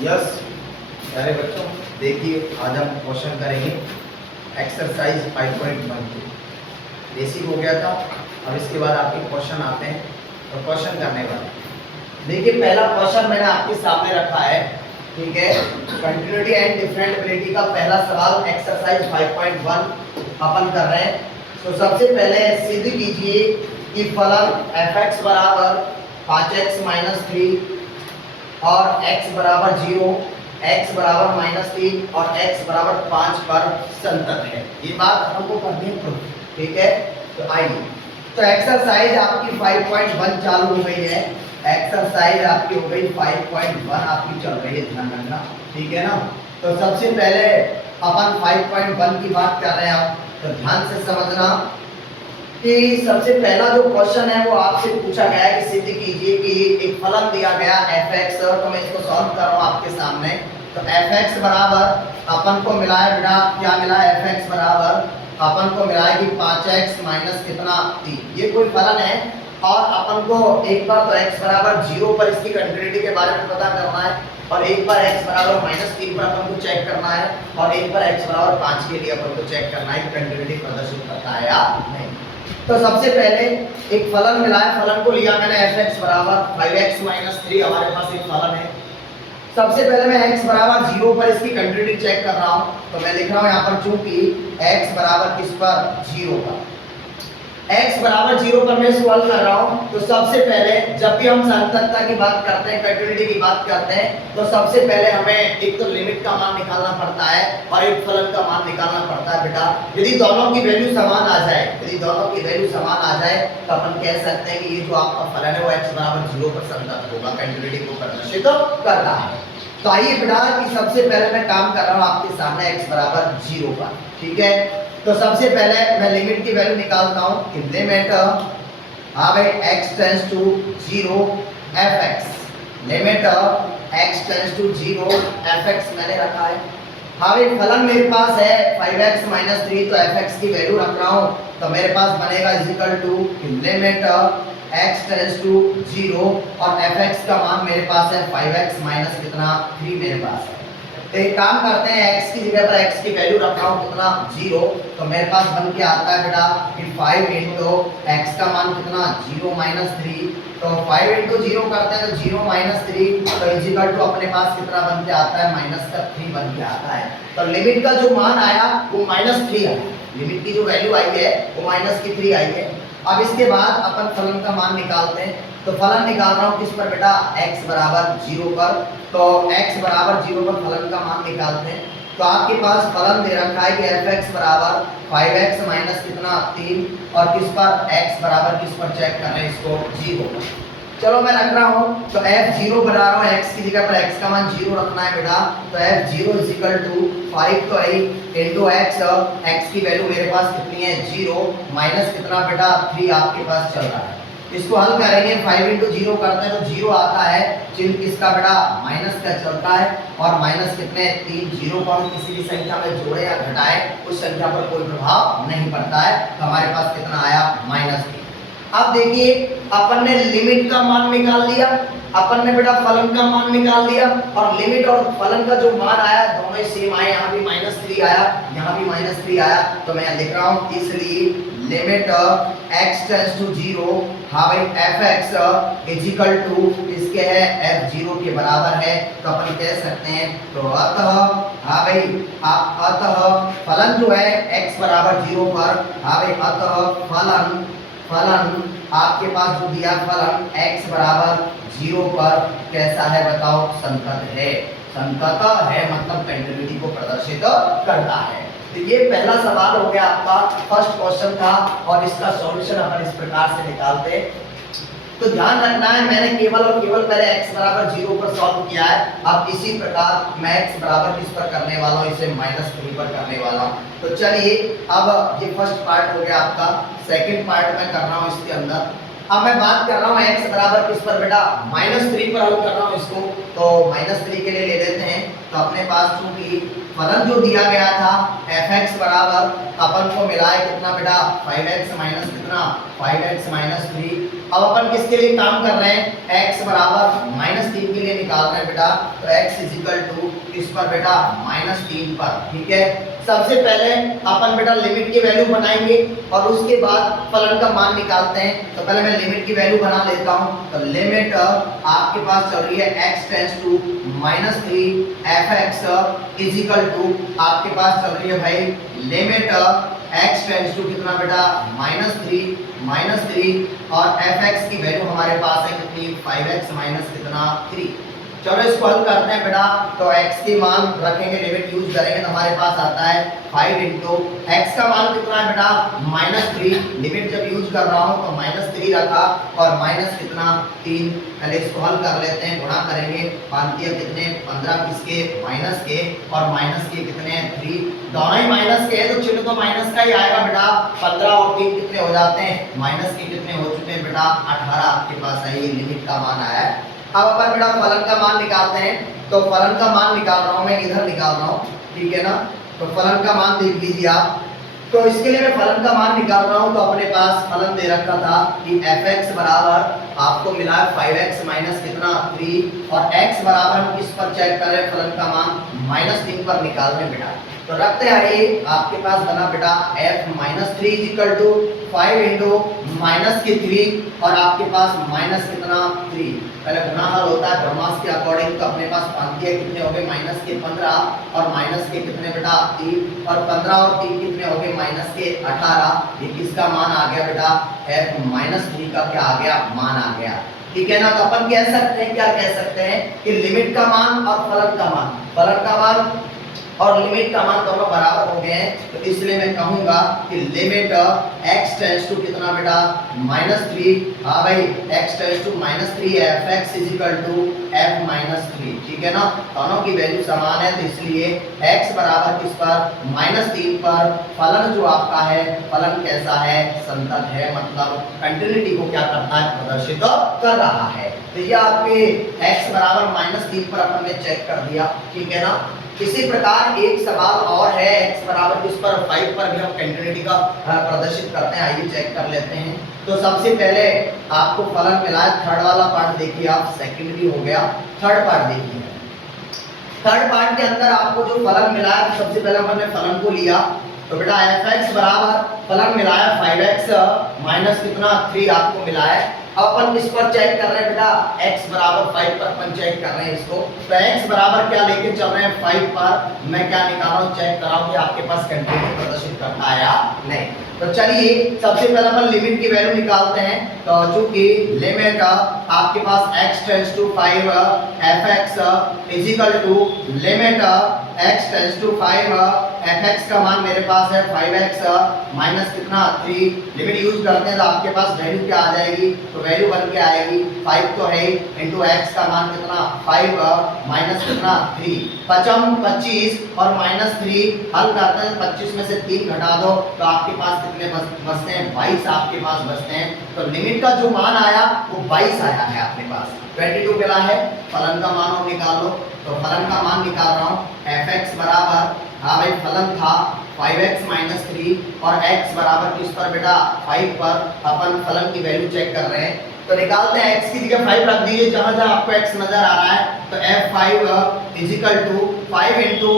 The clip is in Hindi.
यस प्यारे बच्चों, देखिए आज हम क्वेश्चन करेंगे एक्सरसाइज 5.1। बेसिक हो गया था। अब इसके बाद आपके क्वेश्चन आते हैं तो क्वेश्चन करने वाले। देखिए पहला क्वेश्चन मैंने आपके सामने रखा है, ठीक है। कंटिन्यूटी एंड डिफरेंशिएबिलिटी का पहला सवाल एक्सरसाइज 5.1 अपन कर रहे हैं। तो सबसे पहले सिद्ध कीजिए कि फलन f(x) बराबर 5x - 3 और x बराबर 0, x बराबर -3 और x बराबर 5 पर संतत है। ये बात हमको करनी है, ठीक है। तो आइए, तो एक्सरसाइज आपकी 5.1 चालू हो गई है। एक्सरसाइज आपकी हो गई 5.1 आपकी चल रही है, ध्यान रखना, ठीक है ना। तो सबसे पहले अपन 5.1 की बात कर रहे हैं, आप तो ध्यान से समझना कि सबसे पहला जो क्वेश्चन है वो आपसे पूछा गया है कि सिद्ध कीजिए कि एक फलन दिया गया f(x), तो मैं इसको सॉल्व कर रहा हूँ आपके सामने। तो f(x) बराबर अपन को मिला है बेटा, क्या मिला है? f(x) बराबर अपन को मिला है कि 5x माइनस कितना 3। ये कोई फलन है और अपन को एक बार तो x बराबर 0 पर इसकी कंटिन्यूटी के बारे में पता करना है और एक बार x बराबर -3 पर अपन को चेक करना है और एक बार x बराबर 5 के लिए अपन को चेक करना है कि कंटिन्यूटी प्रदर्शित करता है या नहीं। तो सबसे पहले एक फलन मिला है, फलन को लिया मैंने f(x) बराबर 5x - 3। हमारे पास एक फलन है। सबसे पहले मैं x बराबर 0 पर इसकी कंटिन्यूटी चेक कर रहा हूं, तो मैं लिख रहा हूं यहां पर चूंकि x बराबर किस पर 0 पर, x बराबर 0 पर मैं सॉल्व कर रहा हूं। तो सबसे पहले जब भी हम संततता की बात करते हैं, कंटिन्यूटी की बात करते हैं, तो सबसे पहले हमें एक तो लिमिट का मान निकालना पड़ता है और एक फलन का मान निकालना पड़ता है बेटा। यदि दोनों की वैल्यू समान आ जाए, यदि दोनों की वैल्यू समान आ जाए तो अपन कह सकते हैं कि ये जो आपका फलन है वो x बराबर 0 पर संतत होगा, कंटिन्यूटी को प्रदर्शित करता है। तो आइए बेटा कि सबसे पहले मैं काम कर रहा हूं आपके सामने x बराबर 0 पर, ठीक है। तो सबसे पहले मैं लिमिट की वैल्यू निकालता हूं कि limit x tends to 0 f(x), limit x tends to 0 f(x) मैंने रखा है। भाई फलन मेरे पास है 5x - 3, तो f(x) की वैल्यू रख रहा हूं, तो मेरे पास बनेगा equal to limit x tends to 0 और f(x) का मान मेरे पास है 5x - कितना 3 मेरे पास है। तो एक काम करते हैं, x की जगह पर x की वैल्यू रख रहा हूं कितना 0, तो मेरे पास बन के आता है बेटा कि 5 into x का मान कितना 0 - 3, तो 5 into 0 करते हैं तो 0 - 3, तो इक्वल टू अपने पास कितना बन के आता है -3 बन के आता है। तो लिमिट का जो मान आया वो -3 आया, लिमिट की जो वैल्यू आई है वो -3 आई है। अब इसके बाद अपन फलन का मान निकालते हैं, तो फलन निकाल रहा हूं किस पर बेटा, x बराबर 0 पर। तो x बराबर 0 पर फलन का मान निकालते हैं, तो आपके पास फलन दे रखा है कि f(x) बराबर 5x माइनस कितना 3 और किस पर x बराबर किस पर चेक कर रहे हैं इसको 0 पर। चलो मैं रख रहा हूं, तो f0 बना रहा हूं, x की जगह पर x का मान 0 रखना है बेटा। तो f0 इक्वल टू 5 तो है इनटू x, x की वैल्यू मेरे पास कितनी है 0 माइनस कितना बेटा 3 आपके पास चल रहा है। इसको हल करेंगे, 5 into 0 करते हैं तो 0 आता है, चिन्ह किसका बेटा माइनस का चलता है और माइनस कितने 3, 0 को हम किसी भी संख्या में जोड़े या घटाए उस संख्या पर कोई प्रभाव नहीं पड़ता है। तो हमारे पास कितना आया -3। अब देखिए अपन ने लिमिट का मान निकाल लिया, अपन ने बेटा फलन का मान निकाल लिया और लिमिट और फलन का जो मान आया दोनों ही सेम आए, यहाँ भी -3 आया, यहाँ भी -3 आया। तो मैं लिख रहा हूँ इसलिए लिमिट x टेंड्स टू 0, हाँ भाई f(x) इक्वल टू इसके है f0 के बराबर है। तो अपन कह सकते हैं तो अतः, हाँ भाई अतः फलन जो है x बराबर 0 पर, हाँ भाई अतः फलन आपके पास जो दिया फलन x बराबर 0 पर कैसा है बताओ, संतत है। संतत है मतलब कंटिन्यूटी को प्रदर्शित करता है। तो ये पहला सवाल हो गया आपका, फर्स्ट क्वेश्चन था और इसका सॉल्यूशन अपन इस प्रकार से निकालते हैं। तो ध्यान रखना है मैंने केवल और केवल पहले x बराबर 0 पर सॉल्व किया है। अब इसी प्रकार मैं x बराबर किस पर करने वाला हूँ, इसे -3 पर करने वाला हूँ। तो चलिए अब ये फर्स्ट पार्ट हो गया आपका, सेकंड पार्ट मैं कर रहा हूँ इसके अंदर। अब मैं बात कर रहा हूँ x बराबर किस पर बेटा, -3 पर हल कर रहा हूँ इसको। तो -3 के लिए ले लेते हैं। तो अपने पास चूंकि फलन जो दिया गया था fx बराबर अपन को मिला है कितना बेटा, 5x माइनस कितना, 5x माइनस 3। अब अपन किसके लिए काम कर रहे हैं, x बराबर -3 के लिए निकाल रहे हैं बेटा। तो x इज इक्वल टू किस पर बेटा, -3 पर। ठीक है, सबसे पहले अपन बेटा लिमिट की वैल्यू बनाएंगे और उसके बाद फलन का मान निकालते हैं। तो पहले मैं लिमिट की वैल्यू बना लेता हूं। तो लिमिट आपके पास चल रही है x tends to -3 fx is equal to आपके पास चल रही है भाई लिमिट x टेंड्स टू कितना बेटा, -3 और fx की वैल्यू हमारे पास है कितनी, 5x माइनस कितना 3। चलो इसको हल करते हैं बेटा। तो x की मान रखेंगे, लिमिट यूज करेंगे तो हमारे पास आता है 5 इंटू एक्स का मान कितना है बेटा, -3। लिमिट जब यूज कर रहा हूँ तो -3 रखा और माइनस कितना 3। पहले इसको हल कर लेते हैं, गुणा करेंगे। 5 कितने, 15 किसके, माइनस के, और माइनस के कितने 3, दोनों ही माइनस के हैं तो चिन्ह तो माइनस का ही आएगा बेटा। 15 और 3 कितने हो जाते हैं, माइनस के कितने हो चुके हैं बेटा, 18 आपके पास है, ये लिमिट का मान आया है। अब अपन बेटा फलन का मान निकालते हैं। तो फलन का मान निकाल रहा हूं मैं, इधर निकाल रहा हूं, ठीक है ना। तो फलन का मान देख लीजिए आप। तो इसके लिए मैं फलन का मान निकाल रहा हूं। तो अपने पास फलन दे रखा था कि fx बराबर आपको मिला है 5x माइनस कितना 3 और x बराबर हम किस पर चेक कर रहे हैं, फलन का मान -3 पर निकाल रहे हैं बेटा। तो रखते हैं आपके पास बना बेटा f -3 is equal to 5 into -3 और आपके पास माइनस कितना 3। पहले गुना हल होता है ब्रह्मास के अकॉर्डिंग। तो अपने पास पांतिया कितने हो गए, माइनस के 15 और माइनस के कितने बेटा 3 और 15 और 3 कितने हो गए, माइनस के 18। ये किसका मान आ गया बेटा, f -3 का क्या आ गया, मान आ गया। ठीक है ना। तो अपन कह सकते हैं, क्या कह सकते हैं कि लिमिट का मान और फलन का मान, फलन का मान और लिमिट का मान दोनों बराबर हो गए हैं। तो इसलिए मैं कहूंगा कि लिमिट x टेंड्स टू कितना बेटा, -3। हाँ भाई, x tends to -3 fx is equal to f -3। ठीक है ना, दोनों की वैल्यू समान है तो इसलिए x बराबर किस पर, -3 पर। फलन जो आपका है, फलन कैसा है, संतत है, मतलब कंटिन्यूटी को क्या करता है, प्रदर्शित कर रहा है। तो ये आपके x बराबर -3 पर अपन ने चेक कर दिया। ठीक है ना। इसी प्रकार एक सवाल और है, x बराबर किस पर, 5 पर भी हम कंटिन्यूटी का प्रदर्शित करते हैं। आइए चेक कर लेते हैं। तो सबसे पहले आपको फलन मिला है, थर्ड वाला पार्ट देखिए आप, सेकंड भी हो गया, थर्ड पार्ट देखिए। थर्ड पार्ट के अंदर आपको जो फलन मिला है, सबसे पहले हमने फलन को लिया। तो बेटा fx बराबर फलन मिला है 5x माइनस कितना 3 आपको मिला है। अपन किस पर चेक कर रहे हैं बेटा, x बराबर 5 पर अपन चेक कर रहे हैं इसको। तो x बराबर क्या लेके चल रहे हैं, 5 पर। मैं क्या निकाल रहा हूँ, चेक कर रहा हूँ कि आपके पास कंटिन्यूटी प्रदर्शित करता है या नहीं। तो चलिए सबसे पहले अपन लिमिट की वैल्यू निकालते हैं। तो चूंकि लिमिट आपके पास x tends to 5 fx is equal to limit x tends to 5 fx का मान मेरे पास है 5x माइनस कितना 3। लिमिट यूज करते हैं तो आपके पास वैल्यू क्या आ जाएगी, तो वैल्यू बन के आएगी 5 तो है इंटू x का मान कितना 5 माइनस कितना 3। 25 और -3 हल करते हैं, 25 में से 3 घटा दो तो आपके पास कितने बचते हैं, 22 आपके पास बचते हैं। तो लिमिट का जो मान आया वो 22 आया है आपके पास। 22 मिला है, फलन का मान हम निकाल लो। तो फलन का मान निकाल रहा हूँ, fx बराबर, हाँ भाई फलन था 5x माइनस 3 और x बराबर किस पर बेटा 5 पर। अपन फलन की वैल्यू चेक कर रहे हैं तो निकालते हैं। x की जगह 5 रख दीजिए जहां जहां आपको x नजर आ रहा है। तो f5 is equal to 5 into